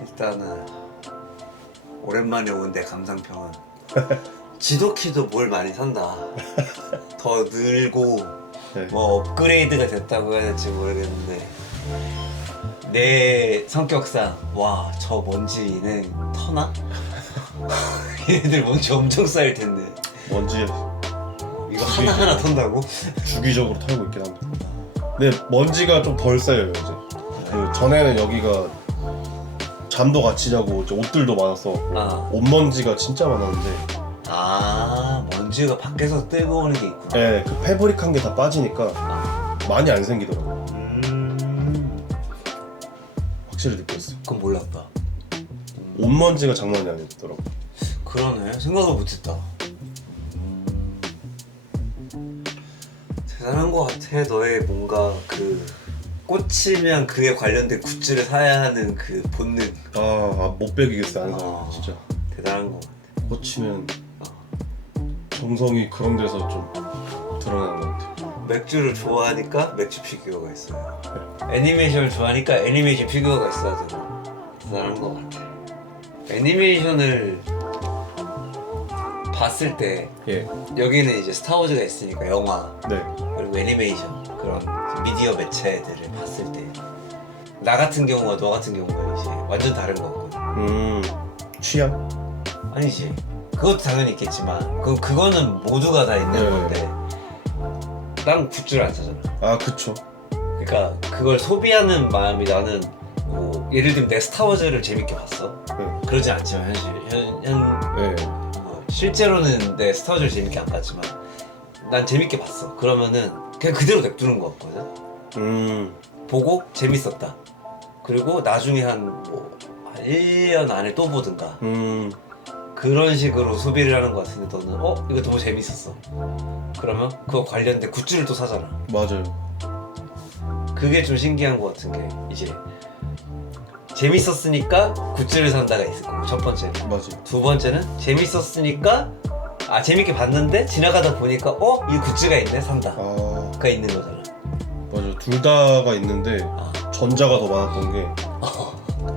일단은 오랜만에 온 내 감상평은 지도키도 뭘 많이 산다. 더 늘고 네. 뭐 업그레이드가 됐다고 해야 될지 모르겠는데 내 성격상 와 저 먼지는 터나? 얘네들 먼지 엄청 쌓일 텐데 먼지 이거 하나하나 턴다고? 주기적으로 털고 있긴 합니다. 근데 먼지가 좀 덜 쌓여요 이제. 그 전에는 여기가 잠도 같이 자고 이제 옷들도 많았어. 아. 옷먼지가 진짜 많았는데. 아 먼지가 밖에서 뜨고 오는 게 있구나. 네, 그 패브릭한 게 다 빠지니까 많이 안 생기더라고. 확실히 느꼈어요. 그건 몰랐다. 옷먼지가 장난이 아니더라고. 그러네. 생각을 못했다. 대단한 것 같아. 너의 뭔가 그 꽂히면 그에 관련된 굿즈를 사야 하는 그 본능. 못 베기겠어 하는 사람 아. 진짜. 대단한 것 같아. 꽂히면 정성이 그런 데서 좀 드러나는 것 같아요. 맥주를 좋아하니까 맥주 피규어가 있어요. 애니메이션을 좋아하니까 애니메이션 피규어가 있어야 되고. 대단한 것 같아. 애니메이션을 봤을 때 예. 여기는 이제 스타워즈가 있으니까 영화 네. 그리고 애니메이션 그런 미디어 매체들을 봤을 때 나 같은 경우와 너 같은 경우가 이제 완전 다른 거거든. 취향? 아니지. 그것도 당연히 있겠지만 그거는 모두가 다 있는 네. 건데 난 굿즈를 안 사잖아. 아 그쵸. 그러니까 그걸 소비하는 마음이 나는 뭐 예를 들면 내 스타워즈를 재밌게 봤어. 네. 그러진 않지만 네. 실제로는 내 스타워즈를 재밌게 안 봤지만 난 재밌게 봤어. 그러면은 그냥 그대로 냅두는 거 같거든. 보고 재밌었다. 그리고 나중에 한 1년 안에 또 보든가 그런 식으로 소비를 하는 것 같은데 너는 이거 너무 재밌었어. 그러면 그거 관련된 굿즈를 또 사잖아. 맞아요. 그게 좀 신기한 것 같은 게 이제 재밌었으니까 굿즈를 산다가 있을 거고 첫 번째는. 맞아요. 두 번째는 재밌었으니까 재밌게 봤는데 지나가다 보니까 이 굿즈가 있네 산다. 가 있는 거잖아. 맞아요. 둘 다가 있는데 전자가 더 많았던 게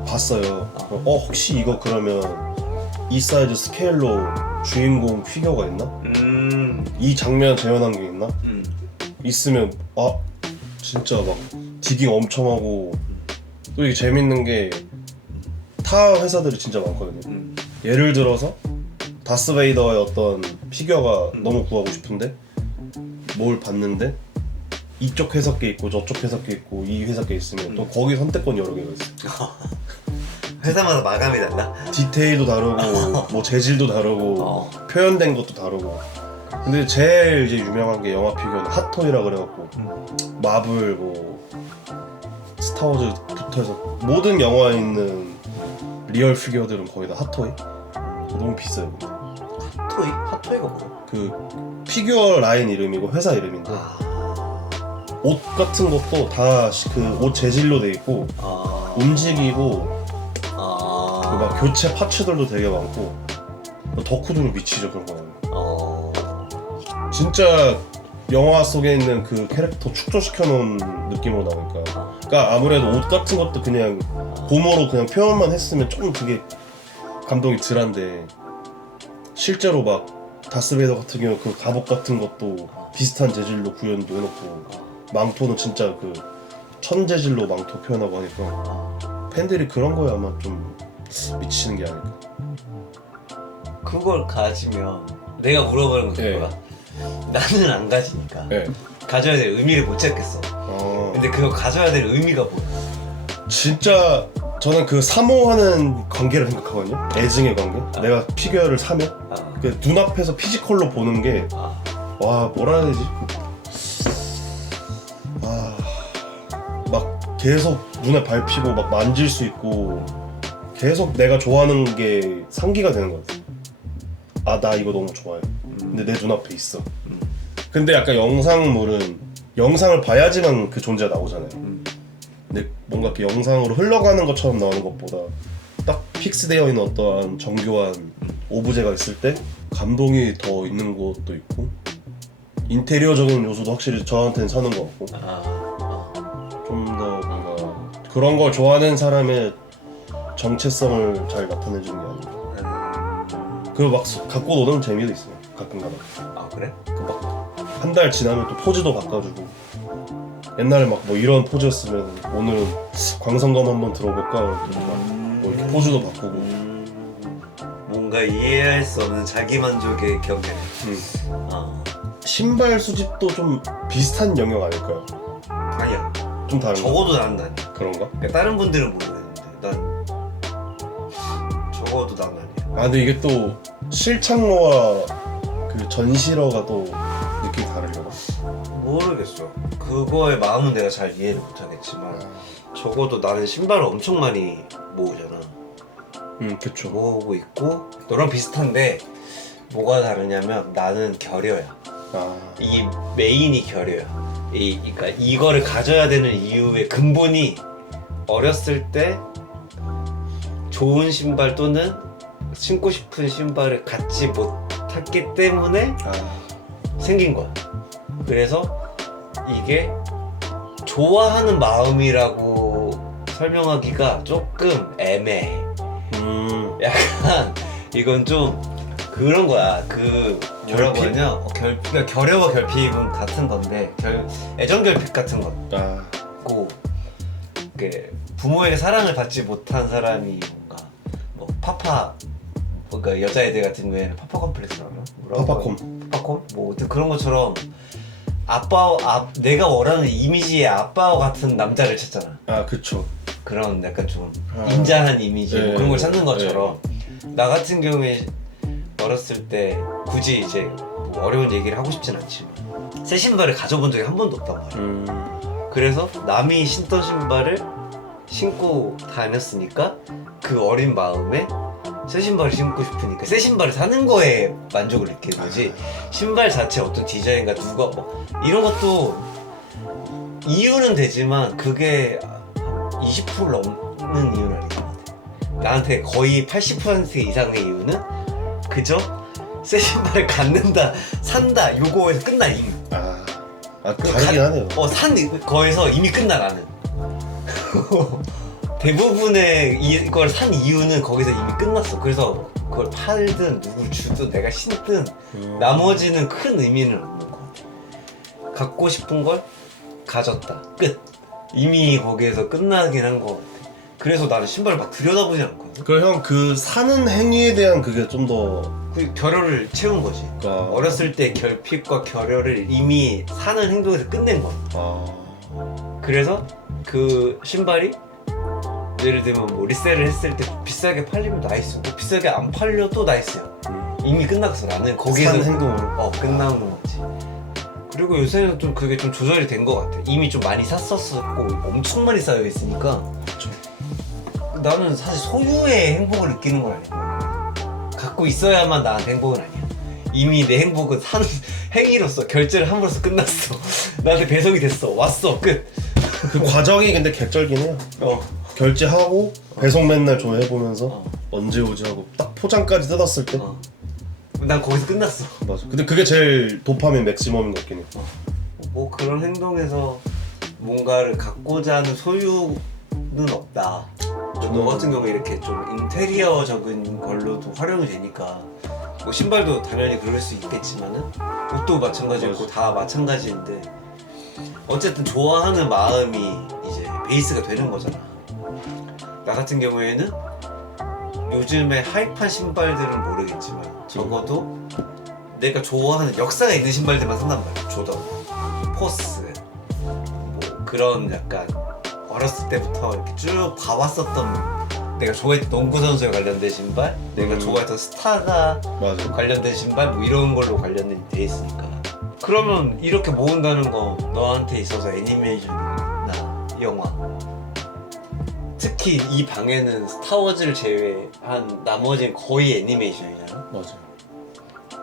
봤어요. 혹시 이거 그러면 이 사이즈 스케일로 주인공 피규어가 있나? 이 장면 재현한 게 있나? 있으면 진짜 막 디깅 엄청 하고 또 이게 재밌는 게 타 회사들이 진짜 많거든요. 예를 들어서 다스베이더의 어떤 피규어가 너무 구하고 싶은데 뭘 봤는데 이쪽 회사께 있고 저쪽 회사께 있고 이 회사께 있으면 또 거기 선택권이 여러 개가 있어. 회사마다 마감이 달라? 디테일도 다르고 뭐 재질도 다르고 표현된 것도 다르고. 근데 제일 이제 유명한 게 영화 피규어는 핫토이라 그래갖고 마블 뭐 스타워즈부터 해서 모든 영화에 있는 리얼 피규어들은 거의 다 핫토이. 너무 비싸요. 근데. 핫토이? 핫토이가 뭐야? 그 피규어 라인 이름이고 회사 이름인데 옷 같은 것도 다 그 옷 재질로 돼 있고 움직이고 그 막 교체 파츠들도 되게 많고 덕후들은 미치죠 그런 거는. 진짜 영화 속에 있는 그 캐릭터 축소시켜 놓은 느낌으로 나오니까. 그러니까 아무래도 옷 같은 것도 그냥 고무로 그냥 표현만 했으면 좀 그게 감동이 덜한데 실제로 막 다스베이더 같은 경우 그 갑옷 같은 것도 비슷한 재질로 구현도 해놓고 망토는 진짜 그 천재질로 망토 표현하고 하니까 팬들이 그런 거에 아마 좀 미치는 게 아닐까. 그걸 가지면 내가 물어보는 건 그거야. 나는 안 가지니까 네. 가져야 될 의미를 못 찾겠어. 근데 그거 가져야 될 의미가 뭐야? 진짜 저는 그 사모하는 관계를 생각하거든요. 애증의 관계. 내가 피규어를 사면 그 눈앞에서 피지컬로 보는 게 와 뭐라 해야 되지? 막 계속 눈에 밟히고 막 만질 수 있고 계속 내가 좋아하는 게 상기가 되는 것 같아. 나 이거 너무 좋아해. 근데 내 눈앞에 있어. 근데 약간 영상물은 영상을 봐야지만 그 존재가 나오잖아요. 근데 뭔가 이렇게 영상으로 흘러가는 것처럼 나오는 것보다 딱 픽스되어 있는 어떠한 정교한 오브제가 있을 때 감동이 더 있는 것도 있고 인테리어적인 요소도 확실히 저한테는 사는 것 같고 좀 더 뭔가 그런 걸 좋아하는 사람의 정체성을 잘 나타내주는 게 아닌가. 그리고 막 갖고 노는 재미도 있어요. 가끔가다. 아 그래? 막 한 달 지나면 또 포즈도 바꿔주고. 옛날에 막 뭐 이런 포즈였으면 오늘은 광선검 한번 들어볼까 이렇게 뭐 이렇게 포즈도 바꾸고. 뭔가 이해할 수 없는 자기 만족의 경계네. 신발 수집도 좀 비슷한 영역 아닐까요? 아니야. 좀 다른가? 적어도 나는 아니야. 그런가? 그러니까 다른 분들은 모르겠는데 난 적어도 나는 아니야. 아 근데 이게 또 실착러와 그 전시러가 또 느낌이 다르려나? 모르겠어. 그거의 마음은 내가 잘 이해를 못하겠지만 적어도 나는 신발을 엄청 많이 모으잖아. 그쵸. 모으고 있고 너랑 비슷한데 뭐가 다르냐면 나는 결여야. 이 메인이 결여야. 그러니까 이거를 가져야 되는 이유의 근본이 어렸을 때 좋은 신발 또는 신고 싶은 신발을 갖지 못했기 때문에 생긴 거야. 그래서 이게 좋아하는 마음이라고 설명하기가 조금 애매해. 약간 이건 좀 그런 거야. 그 뭐라고 결핍? 하냐? 그러니까 결여와 결핍은 같은 건데 애정 결핍 같은 거고 부모에게 사랑을 받지 못한 사람이 뭔가 뭐 그러니까 여자애들 같은 경우에는 파파 컴플렉스라고 하나? 파파콤? 뭐 어쨌든 그런 것처럼 내가 원하는 이미지의 아빠와 같은 남자를 찾잖아. 그쵸. 그런 약간 좀 인자한 이미지 뭐 그런 걸 찾는 것처럼 나 같은 경우에 어렸을 때 굳이 이제 뭐 어려운 얘기를 하고 싶진 않지만 새 신발을 가져본 적이 한 번도 없단 말이야. 그래서 남이 신던 신발을 신고 다녔으니까 그 어린 마음에 새 신발을 신고 싶으니까 새 신발을 사는 거에 만족을 느끼는 거지. 신발 자체 어떤 디자인과 누가 뭐 이런 것도 이유는 되지만 그게 20% 넘는 이유는 아닌 것 같아. 나한테 거의 80% 이상의 이유는 그저 새 신발을 갖는다, 산다 요거에서 끝나 이미. 다르긴 하네요. 산 거에서 이미 끝나 나는. 대부분의 이걸 산 이유는 거기서 이미 끝났어. 그래서 그걸 팔든 누굴 주든 내가 신든 나머지는 큰 의미는 없는 것 같아. 갖고 싶은 걸 가졌다. 끝. 이미 거기에서 끝나긴 한 것 같아. 그래서 나는 신발을 막 들여다보지 않거든. 그럼 형 그 사는 행위에 대한 그게 좀 더 그 결여를 채운 거지. 어렸을 때 결핍과 결여를 이미 사는 행동에서 끝낸 거야. 그래서 그 신발이 예를 들면 뭐 리셀을 했을 때 비싸게 팔리면 나이스고 비싸게 안 팔려도 나이스야. 이미 끝났어. 나는 거기에서 산 행동으로 끝나는 거지. 그리고 요새는 좀 그게 좀 조절이 된 것 같아. 이미 좀 많이 샀었고 엄청 많이 쌓여 있으니까. 그쵸. 나는 사실 소유의 행복을 느끼는 건 아니야. 갖고 있어야만 나한테 행복은 아니야. 이미 내 행복은 사는 행위로서 결제를 함으로써 끝났어. 나한테 배송이 됐어. 왔어. 끝. 그 과정이 근데 개쩔긴 해요. 결제하고 배송 맨날 조회해보면서 언제 오지 하고 딱 포장까지 뜯었을 때 난 거기서 끝났어. 맞아. 근데 그게 제일 도파민 맥시멈인 것 같긴 해. 뭐 그런 행동에서 뭔가를 갖고자 하는 소유는 없다. 너 같은 경우에 이렇게 좀 인테리어적인 걸로도 활용이 되니까 뭐 신발도 당연히 그럴 수 있겠지만은 옷도 마찬가지고 다 마찬가지인데 어쨌든 좋아하는 마음이 이제 베이스가 되는 거잖아. 나 같은 경우에는 요즘에 하이판 신발들은 모르겠지만 적어도 내가 좋아하는 역사가 있는 신발들만 산단 말이야. 조던, 포스 뭐 그런 약간 어렸을 때부터 이렇게 쭉 봐왔었던 내가 좋아했던 농구 선수에 관련된 신발, 내가 좋아했던 스타가 관련된 신발 뭐 이런 걸로 관련된 돼 있으니까. 그러면 이렇게 모은다는 거 너한테 있어서 애니메이션이나 영화 특히 이 방에는 스타워즈를 제외한 나머지는 거의 애니메이션이잖아. 맞아.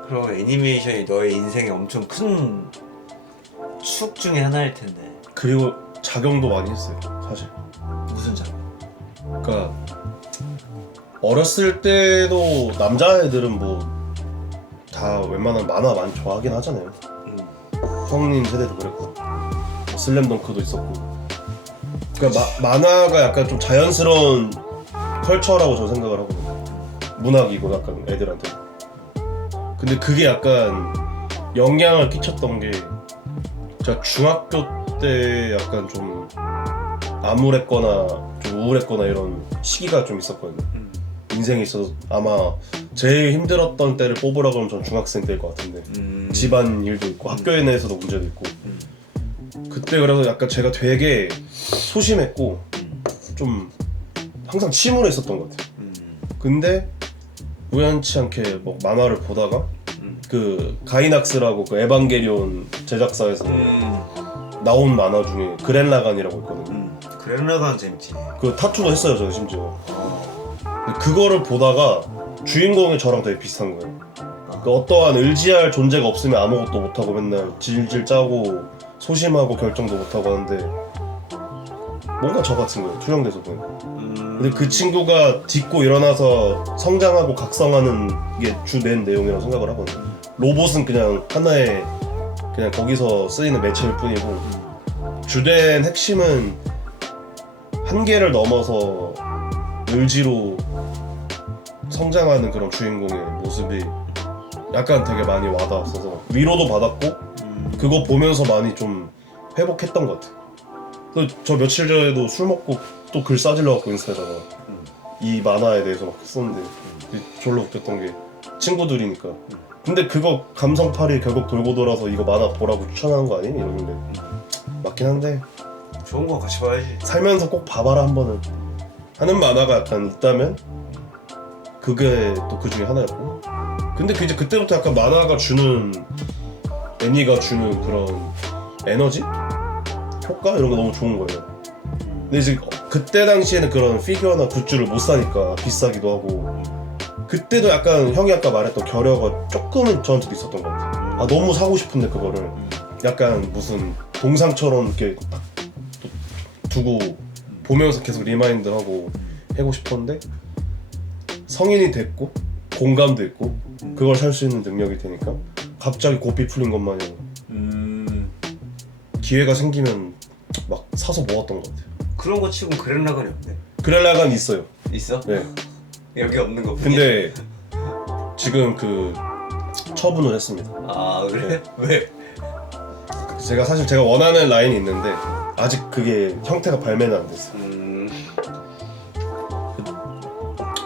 그러면 애니메이션이 너의 인생에 엄청 큰 축 중에 하나일 텐데. 그리고 작용도 많이 했어요, 사실. 무슨 작용? 그러니까 어렸을 때도 남자애들은 뭐 다 웬만한 만화 많이 좋아하긴 하잖아요. 형님 세대도 그랬고 뭐 슬램덩크도 있었고. 그러니까 만화가 약간 좀 자연스러운 컬처라고 저는 생각을 하거든요. 문학이고 약간 애들한테. 근데 그게 약간 영향을 끼쳤던 게 제가 중학교 때 약간 좀 암울했거나 좀 우울했거나 이런 시기가 좀 있었거든요. 인생에 있어서 아마 제일 힘들었던 때를 뽑으라 그러면 전 중학생 때일 것 같은데 집안 일도 있고 학교에 내에서도 문제도 있고 그때 그래서 약간 제가 되게 소심했고 좀 항상 침울했었던 것 같아요. 근데 우연치 않게 뭐 만화를 보다가 그 가이낙스라고 그 에반게리온 제작사에서 나온 만화 중에 그랜라간이라고 있거든요. 그랜라간 재밌지. 그 타투도 했어요 저는 심지어. 근데 그거를 보다가 주인공이 저랑 되게 비슷한 거예요. 그 어떠한 의지할 존재가 없으면 아무것도 못하고 맨날 질질 짜고 소심하고 결정도 못하고 하는데 뭔가 저 같은 거예요. 투영돼서 보면. 근데 그 친구가 딛고 일어나서 성장하고 각성하는 게 주 맨 내용이라고 생각을 하거든요. 로봇은 그냥 하나의 그냥 거기서 쓰이는 매체일 뿐이고 주된 핵심은 한계를 넘어서 의지로 성장하는 그런 주인공의 모습이 약간 되게 많이 와닿았어서 위로도 받았고 그거 보면서 많이 좀 회복했던 것 같아요. 그래서 저 며칠 전에도 술 먹고 또 글 싸질러갖고 인스타에다가 이 만화에 대해서 막 썼는데 졸로 웃겼던 게 친구들이니까 근데 그거 감성팔이 결국 돌고 돌아서 이거 만화 보라고 추천하는 거 아니니? 이러는데 맞긴 한데 좋은 거 같이 봐야지. 살면서 꼭 봐봐라 한 번은 하는 만화가 약간 있다면 그게 또 그 중에 하나였고 근데 그 이제 그때부터 약간 만화가 주는 애니가 주는 그런 에너지? 효과? 이런 거 너무 좋은 거예요. 근데 이제 그때 당시에는 그런 피규어나 굿즈를 못 사니까 비싸기도 하고 그때도 약간 형이 아까 말했던 결여가 조금은 저한테도 있었던 것 같아요. 아 너무 사고 싶은데 그거를 약간 무슨 동상처럼 이렇게 딱 두고 보면서 계속 리마인드하고 하고 싶었는데 성인이 됐고 공감도 있고 그걸 살 수 있는 능력이 되니까 갑자기 고삐 풀린 것 마냥 기회가 생기면 막 사서 모았던 것 같아요. 그런 거 치곤 그랜라간이 없네. 그랜라간 있어요. 있어? 네. 여기 없는 거. 근데 지금 그 처분을 했습니다. 아 그래? 왜? 제가 사실 제가 원하는 라인이 있는데 아직 그게 형태가 발매는 안 됐어요.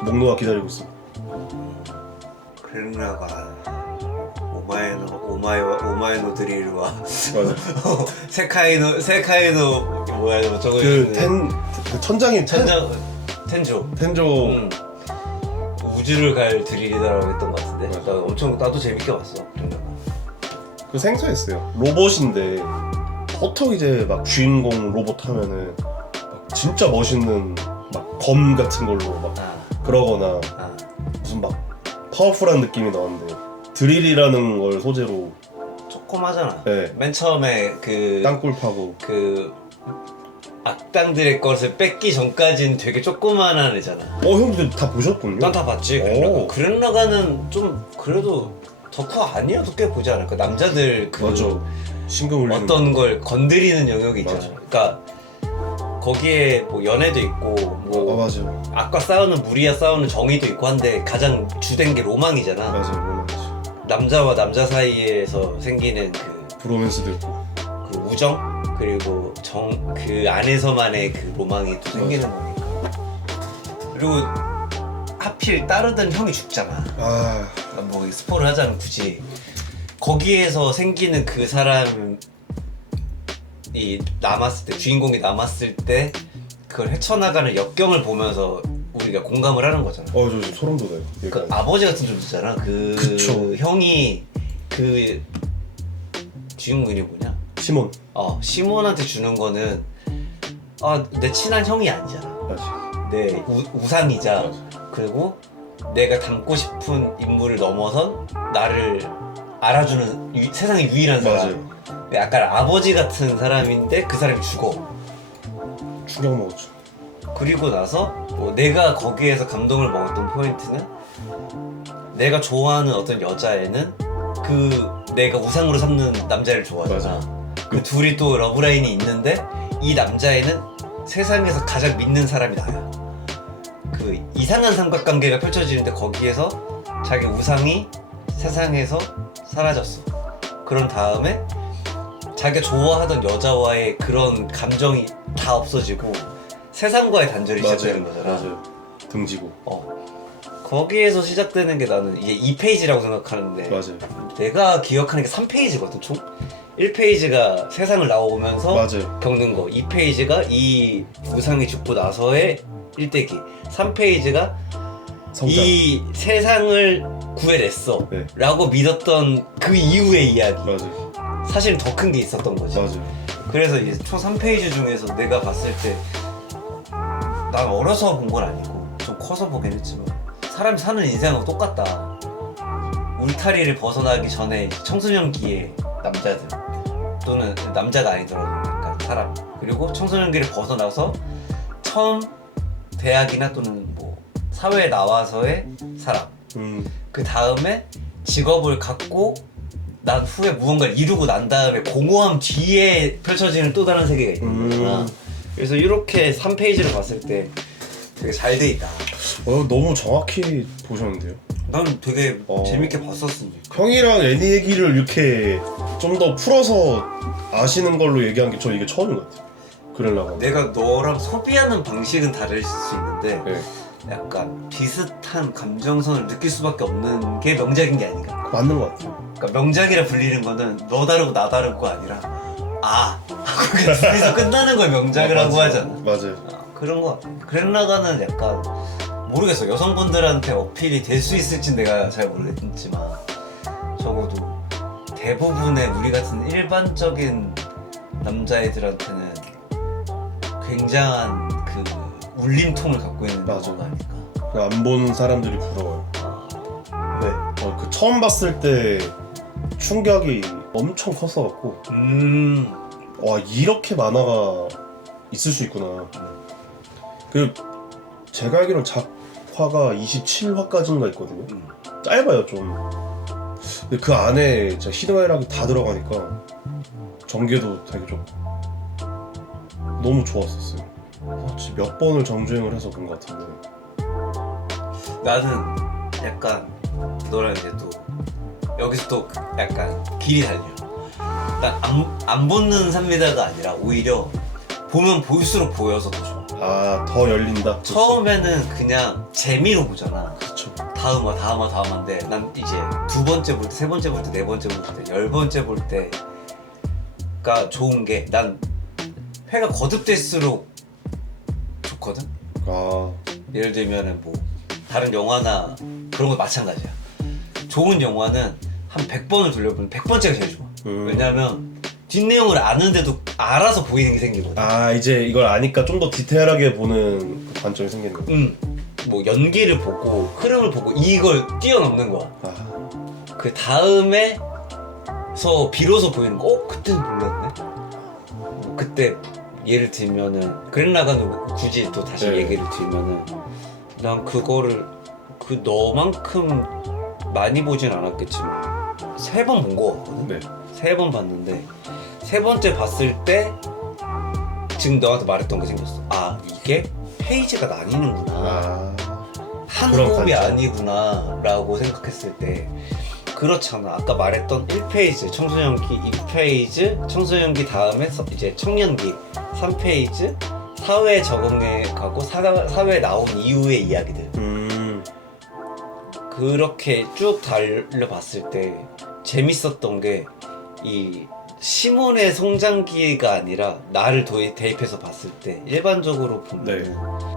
목록화 기다리고 있습니다. 그랜라간 오마에노 드릴과 맞아. 세카이노 뭐야 저거 그 천장이 텐조 텐조 우주를 갈 드릴이다라고 했던 것 같은데 맞아. 나 엄청 나도 재밌게 봤어. 그 생소했어요. 로봇인데 보통 이제 막 주인공 로봇 하면은 막 진짜 멋있는 막 검 같은 걸로 막 그러거나 무슨 막 파워풀한 느낌이 나왔는데 드릴이라는 걸 소재로 조그마잖아. 네. 맨 처음에 그 땅굴 파고 그 악당들의 것을 뺏기 전까지는 되게 조그만한 애잖아. 형들 다 보셨군요? 난 다 봤지. 오. 그랜라간은 좀 그래도 덕후 아니어도 꽤 보지 않을까? 남자들 그 맞아. 신경 울리는 어떤 걸 건드리는 영역이 있잖아. 맞아. 그러니까 거기에 뭐 연애도 있고 뭐 맞아. 악과 싸우는 무리와 싸우는 정의도 있고 한데 가장 주된 게 로망이잖아. 맞아. 남자와 남자 사이에서 생기는 그 브로맨스도 있고 우정 그리고 그 안에서만의 그 로망이 또 생기는 거니까. 그리고 하필 따르던 형이 죽잖아. 뭐 스포를 하자면 굳이 거기에서 생기는 그 사람이 남았을 때 주인공이 남았을 때 그걸 헤쳐나가는 역경을 보면서 우리가 공감을 하는 거잖아. 저 지금 소름 돋아요. 그 아버지 같은 존재잖아. 그쵸. 형이 그 주인공 이름이 뭐냐? 시몬. 시몬한테 주는 거는 내 친한 형이 아니잖아. 맞아. 내 우상이자 맞아. 그리고 내가 닮고 싶은 인물을 넘어선 나를 알아주는 세상의 유일한 사람. 맞아요. 약간 아버지 같은 사람인데 그 사람이 죽어. 충격 먹었죠. 그리고 나서 뭐 내가 거기에서 감동을 먹었던 포인트는 내가 좋아하는 어떤 여자애는 그 내가 우상으로 삼는 남자를 좋아하잖아. 그 둘이 또 러브라인이 있는데 이 남자애는 세상에서 가장 믿는 사람이 나야. 그 그 이상한 삼각관계가 펼쳐지는데 거기에서 자기 우상이 세상에서 사라졌어. 그런 다음에 자기가 좋아하던 여자와의 그런 감정이 다 없어지고 세상과의 단절이 시작되는 거잖아. 맞아요. 등지고. 거기에서 시작되는 게 나는 이게 2페이지라고 생각하는데 맞아요. 내가 기억하는 게 3페이지거든 총. 1페이지가 세상을 나오면서 맞아요. 겪는 거, 2페이지가 이 우상이 죽고 나서의 일대기, 3페이지가 성장. 이 세상을 구해냈어 네. 라고 믿었던 그 이후의 이야기. 맞아요. 사실은 더 큰 게 있었던 거지. 맞아요. 그래서 이제 총 3페이지 중에서 내가 봤을 때 난 어려서 본 건 아니고 좀 커서 보긴 했지만 사람이 사는 인생하고 똑같다. 울타리를 벗어나기 전에 청소년기의 남자들 또는 남자가 아니더라도 약간 사람, 그리고 청소년기를 벗어나서 처음 대학이나 또는 뭐 사회에 나와서의 사람, 그 다음에 직업을 갖고 난 후에 무언가를 이루고 난 다음에 공허함 뒤에 펼쳐지는 또 다른 세계가 있는 거야. 그래서 이렇게 3페이지를 봤을 때 되게 잘 돼 있다. 너무 정확히 보셨는데요. 난 되게 재밌게 봤었으니까. 형이랑 애니 얘기를 이렇게 좀 더 풀어서 아시는 걸로 얘기한 게 저 이게 처음인 것 같아요. 그러려고. 내가 너랑 소비하는 방식은 다를 수 있는데 네. 약간 비슷한 감정선을 느낄 수밖에 없는 게 명작인 게 아닌가. 맞는 것 같아요. 그러니까 명작이라 불리는 거는 너 다르고 나 다르고가 아니라 하고 그냥 둘이서 끝나는 걸 명작이라고 하잖아. 맞아요. 그런 거 같아. 그랜라간은 약간 모르겠어. 여성분들한테 어필이 될 수 있을진 내가 잘 모르겠지만 적어도 대부분의 우리 같은 일반적인 남자애들한테는 굉장한 그 울림통을 갖고 있는 맞아. 영화가 아닐까. 안 본 사람들이 부러워요. 왜? 그 처음 봤을 때 충격이 엄청 컸어갖고 와 이렇게 만화가 있을 수 있구나. 그 제가 알기로는 작화가 27화까지인가 있거든요. 짧아요 좀. 근데 그 안에 진짜 히든아이락이 다 들어가니까 전개도 되게 좀 너무 좋았었어요. 진짜 몇 번을 정주행을 해서 본 것 같은데. 나는 약간 너랑 이제 또 여기서 또 약간 길이 달려. 난 안 보는 삽니다가 아니라 오히려 보면 볼수록 보여서 더 좋아. 더 열린다. 처음에는 그냥 재미로 보잖아. 그렇죠. 다음화인데 난 이제 두 번째 볼 때, 세 번째 볼 때, 네 번째 볼 때, 10번째 볼 때가 좋은 게 난 회가 거듭될수록 좋거든? 예를 들면은 뭐 다른 영화나 그런 거 마찬가지야. 좋은 영화는 한 100번을 돌려보면 100번째가 제일 좋아. 왜냐면 뒷내용을 아는데도 알아서 보이는 게 생기거든. 이제 이걸 아니까 좀 더 디테일하게 보는 그 관점이 생기는 거야. 뭐 연기를 보고 흐름을 보고 이걸 뛰어넘는 거야. 그 다음에서 비로소 보이는 거. 그때는 몰랐네. 그때 예를 들면은 그랜라간으로 굳이 또 다시 네. 얘기를 들면은 난 그거를 그 너만큼 많이 보진 않았겠지만 3번 본 거 같거든. 네. 3번 봤는데 3번째 봤을 때 지금 너한테 말했던 게 생겼어. 이게 페이지가 나뉘는구나. 한 그런 곱이 관점. 아니구나 라고 생각했을 때 그렇잖아. 아까 말했던 1페이지 청소년기, 2페이지 청소년기 다음에 이제 청년기, 3페이지 사회에 적응해 가고 사회에 나온 이후의 이야기들. 그렇게 쭉 달려봤을 때 재밌었던 게 이 시몬의 성장기가 아니라 나를 대입해서 봤을 때 일반적으로 보면 네.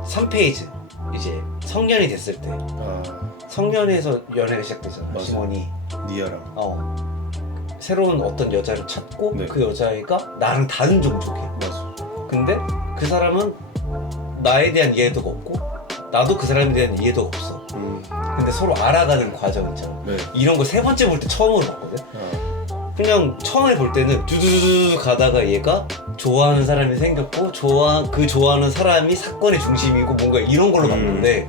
3페이지 이제 성년이 됐을 때 성년에서 연애가 시작되잖아. 맞아. 시몬이 니아랑. 새로운 어떤 여자를 찾고 네. 그 여자애가 나랑 다른 종족이야. 맞아. 근데 그 사람은 나에 대한 이해도가 없고 나도 그 사람에 대한 이해도가 없어. 근데 서로 알아가는 과정 있잖아. 네. 이런 거 3번째 볼 때 처음으로 봤거든. 그냥 처음에 볼 때는 두두두두 가다가 얘가 좋아하는 사람이 생겼고 그 좋아하는 사람이 사건의 중심이고 뭔가 이런 걸로 봤는데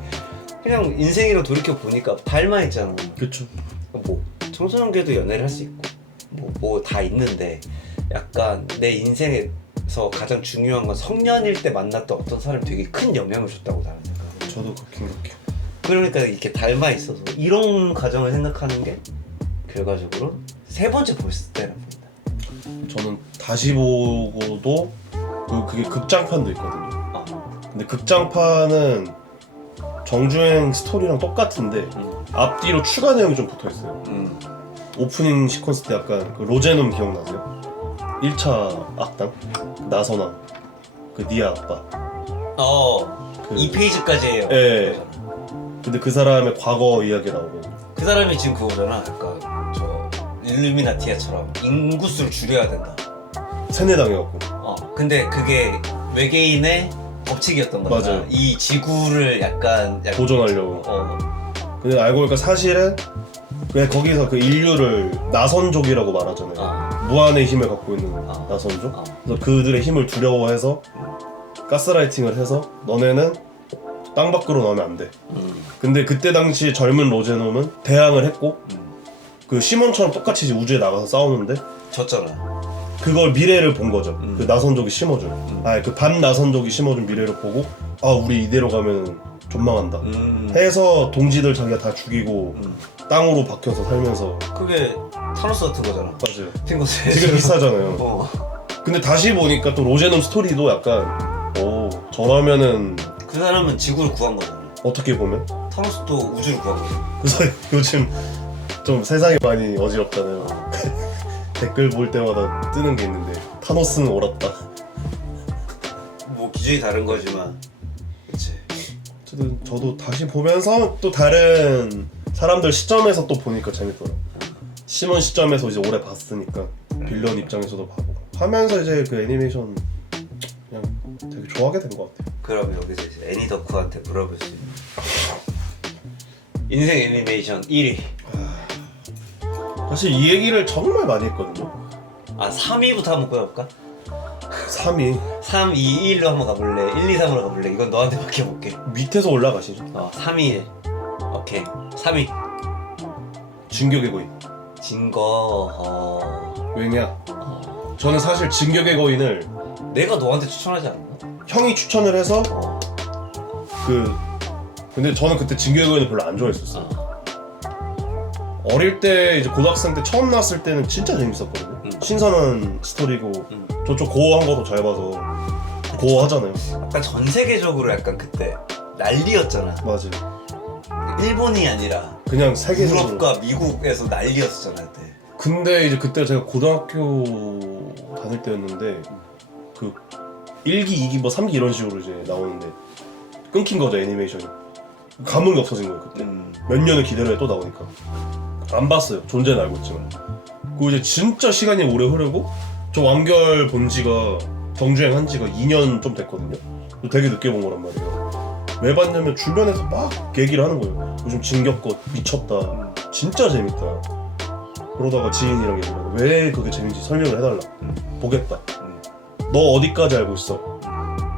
그냥 인생이랑 돌이켜 보니까 닮아 있잖아. 그렇죠. 뭐 청소년기에도 연애를 할 수 있고 뭐 다 있는데 약간 내 인생에서 가장 중요한 건 성년일 때 만났던 어떤 사람이 되게 큰 영향을 줬다고 나는 생각해. 저도 그렇게 생각해요. 그러니까 이렇게 닮아 있어서 이런 과정을 생각하는 게 결과적으로 세 번째 보였을 때라 보인다. 저는 다시 보고도 그게 극장판도 있거든요. 근데 극장판은 정주행 스토리랑 똑같은데 앞뒤로 추가 내용이 좀 붙어있어요. 오프닝 시퀀스 때 약간 그 로제놈 기억나세요? 1차 악당? 그 나선왕 그 니아 아빠. 그, 2페이지까지 해요. 예. 근데 그 사람의 과거 이야기 나오고. 그 사람이 지금 그거잖아. 약간 저 일루미나티아처럼 인구수를 줄여야 된다. 세뇌당해갖고. 근데 그게 외계인의 법칙이었던 거잖아. 맞아요. 이 지구를 약간 보존하려고. 근데 알고 보니까 사실은 왜 거기서 그 인류를 나선족이라고 말하잖아요. 무한의 힘을 갖고 있는 나선족. 그래서 그들의 힘을 두려워해서 가스라이팅을 해서 너네는 땅 밖으로 나오면 안 돼. 근데 그때 당시 젊은 로제놈은 대항을 했고 그 시몬처럼 똑같이 이제 우주에 나가서 싸우는데 졌잖아. 그걸 미래를 본 거죠. 그 나선족이 심어준 그 반나선족이 심어준 미래를 보고 우리 이대로 가면 존망한다 해서 동지들 자기가 다 죽이고 땅으로 박혀서 살면서. 그게 타노스 같은 거잖아. 맞아요. 핑거스 되게 비슷하잖아요. 근데 다시 보니까 또 로제놈 스토리도 약간 저라면은 그 사람은 지구를 구한 거잖아. 어떻게 보면 타노스도 우주를 구한 거잖아. 그래서 요즘 좀 세상이 많이 어지럽잖아요. 댓글 볼 때마다 뜨는 게 있는데 타노스는 옳았다. 뭐 기준이 다른 거지만 그치. 어쨌든 저도 다시 보면서 또 다른 사람들 시점에서 또 보니까 재밌더라고. 시몬 시점에서 이제 오래 봤으니까 빌런 입장에서도 봐보고 하면서 이제 그 애니메이션 그냥 되게 좋아하게 된 것 같아요. 그럼 여기서 이제 애니 덕후한테 물어볼 수 있는 인생 애니메이션 1위. 사실 이 얘기를 정말 많이 했거든요. 3위부터 한번 꺼볼까? 3위 3, 2, 1로 한번 가볼래? 1, 2, 3으로 가볼래? 이건 너한테 맡겨볼게. 밑에서 올라가시죠. 3위. 오케이. 3위. 진격의 거인. 진거. 왜냐? 저는 사실 진격의 거인을 내가 너한테 추천하지 않았나? 형이 추천을 해서 근데 저는 그때 진격의 거인을 별로 안 좋아했었어요. 어릴 때 이제 고등학생 때 처음 나왔을 때는 진짜 재밌었거든요. 신선한 스토리고 저쪽 고어한 것도 잘 봐서 고어하잖아요. 약간 전 세계적으로 약간 그때 난리였잖아. 맞아요. 일본이 아니라 그냥 세계적으로. 유럽과 미국에서 난리였었잖아 그때. 근데 이제 그때 제가 고등학교 다닐 때였는데 그 1기, 2기, 뭐 3기 이런 식으로 이제 나오는데 끊긴 거죠 애니메이션이. 감흥이 없어진 거예요 그때. 몇 년을 기다려야 또 나오니까. 안 봤어요. 존재는 알고 있지만. 그리고 이제 진짜 시간이 오래 흐르고 저 완결 본 지가 정주행 한 지가 2년 좀 됐거든요. 되게 늦게 본 거란 말이에요. 왜 봤냐면 주변에서 막 얘기를 하는 거예요. 요즘 진격거 미쳤다. 진짜 재밌다. 그러다가 지인이랑 얘기를 하고 왜 그게 재밌는지 설명을 해달라. 보겠다. 너 어디까지 알고 있어?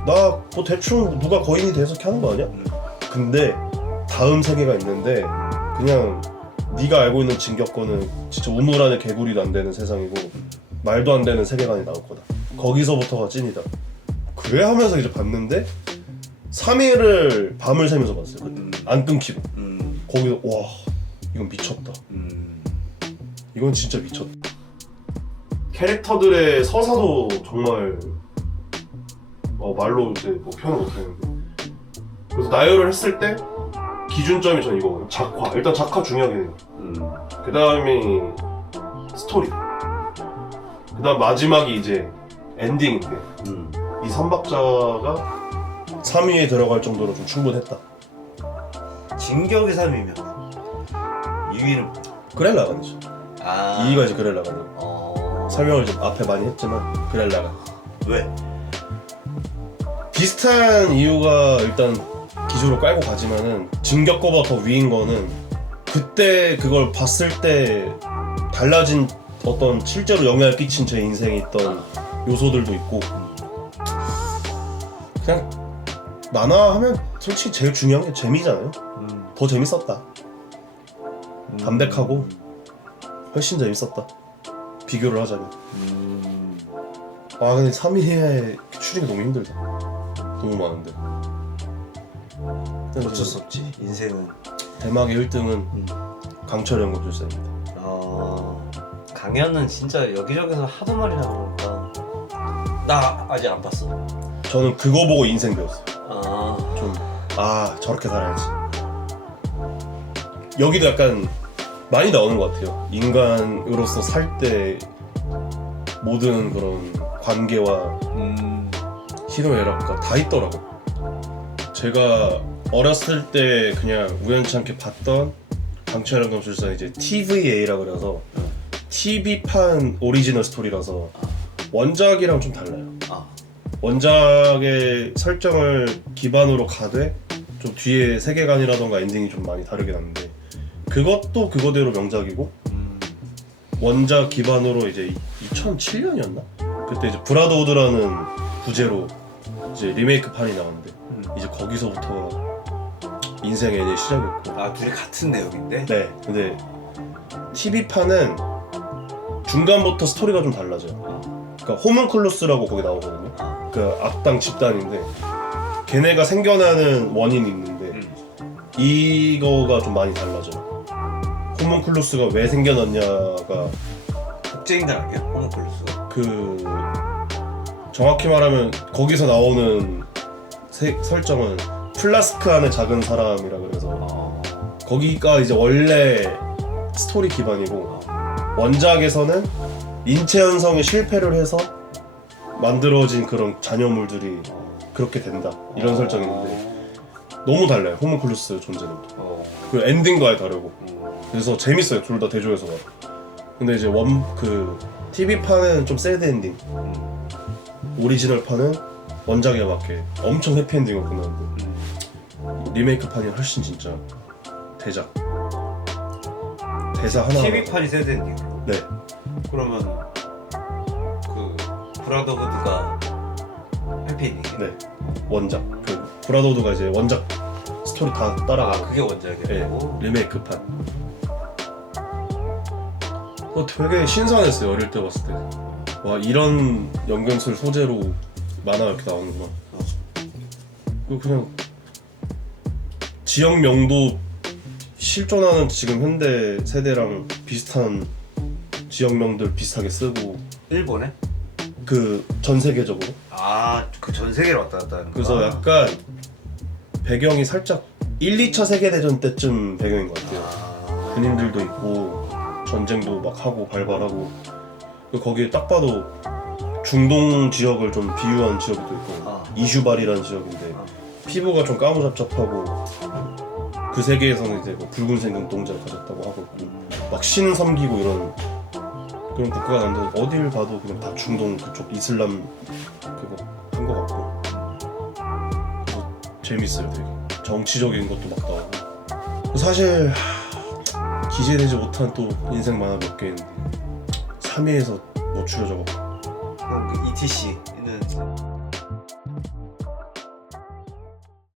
나 뭐 대충 누가 거인이 돼서 이렇게 하는 거 아니야? 근데 다음 세계가 있는데 그냥 네가 알고 있는 진격거는 진짜 우물 안에 개구리도 안 되는 세상이고 말도 안 되는 세계관이 나올 거다. 거기서부터가 찐이다. 그래 하면서 이제 봤는데 3일을 밤을 새면서 봤어요. 안 끊기고. 거기서 와 이건 미쳤다. 이건 진짜 미쳤다. 캐릭터들의 서사도 정말 말로 이제 뭐 표현을 못하는데. 그래서 나열을 했을 때 기준점이 전 이거거든요. 작화. 일단 작화 중요하게 해요. 그 다음이 스토리. 그 다음 마지막이 이제 엔딩인데 이 3박자가 3위에 들어갈 정도로 좀 충분했다. 진격의 3위면 2위는 그렐라간이죠. 2위가 이제 그렐라간이에요. 설명을 좀 앞에 많이 했지만 그렐라간. 왜? 비슷한 이유가 일단 기조로 깔고 가지만은 진격거보다 더 위인 거는 그때 그걸 봤을 때 달라진 어떤 실제로 영향을 끼친 제 인생에 있던 요소들도 있고 그냥 만화 하면 솔직히 제일 중요한 게 재미잖아요. 더 재밌었다. 담백하고 훨씬 재밌었다. 비교를 하자면. 근데 3위에 추리기 너무 힘들다. 너무 많은데. 어쩔 수 없지. 인생은. 대망의 1등은 강철 연금술사입니다. 강연은 진짜 여기저기서 하도 많이 나오니까 나 아직 안 봤어. 저는 그거 보고 인생 배웠어요. 좀 저렇게 살아야지. 여기도 약간 많이 나오는 것 같아요. 인간으로서 살 때 모든 그런 관계와 희노애락과 다 있더라고. 제가 어렸을 때 그냥 우연찮게 봤던 강철 연금술사 이제 TVA라 그래서 TV판 오리지널 스토리라서 원작이랑 좀 달라요. 원작의 설정을 기반으로 가되 좀 뒤에 세계관이라던가 엔딩이 좀 많이 다르게 났는데 그것도 그거대로 명작이고 원작 기반으로 이제 2007년이었나? 그때 이제 브라더우드라는 부제로 이제 리메이크판이 나왔는데 이제 거기서부터 인생 애니의 시작이었고. 둘이 같은 내용인데? 네. 근데 TV판은 중간부터 스토리가 좀 달라져요. 그러니까 호문클루스라고 거기 나오거든요. 그 악당 집단인데 걔네가 생겨나는 원인이 있는데 이거가 좀 많이 달라져요. 호문클루스가 왜 생겨났냐가 복제인간 아니야? 호문클루스가? 그 정확히 말하면 거기서 나오는 설정은 플라스크 안에 작은 사람이라 그래서 거기가 이제 원래 스토리 기반이고 원작에서는 인체 현성에 실패를 해서 만들어진 그런 잔여물들이 그렇게 된다 이런 설정인데 너무 달라요. 호문클루스 존재는. 그 엔딩도 아예 다르고 그래서 재밌어요. 둘 다 대조해서 봐. 근데 이제 그 TV판은 좀 새드 엔딩, 오리지널판은 원작에 맞게 엄청 해피엔딩으로 끝나는데 리메이크판이 훨씬 진짜 대작. 대사 하나. TV판이 세대인데. 네. 그러면 그 브라더우드가 해피엔딩이야? 네. 원작. 그 브라더우드가 이제 원작 스토리 다 따라가고. 그게 원작이라고? 네. 리메이크판. 되게 신선했어요. 어릴 때 봤을 때. 와, 이런 연금술 소재로 만화가 이렇게 나오는구나. 그냥 지역명도 실존하는 지금 현대 세대랑 비슷한 지역명들 비슷하게 쓰고. 일본에? 그 전 세계적으로. 그 전 세계를 왔다 갔다 하는 거야? 그래서 약간 배경이 살짝 1, 2차 세계대전 때쯤 배경인 것 같아요. 군인들도 있고 전쟁도 막 하고 발발하고. 거기에 딱 봐도 중동 지역을 좀 비유한 지역도 있고 이슈발이라는 지역인데 피부가 좀 까무잡잡하고 그 세계에서는 이제 뭐 붉은색 눈동자를 가졌다고 하고 있고 막 신 섬기고 이런 그런 국가가 나는데 어딜 봐도 그냥 다 중동 그쪽 이슬람 그거 한 것 같고 그래서 재밌어요. 되게 정치적인 것도 막 나오고. 사실 기재되지 못한 또 인생 만화 몇 개 있는데 3위에서 못 추려져가지고. 그럼 그 ETC는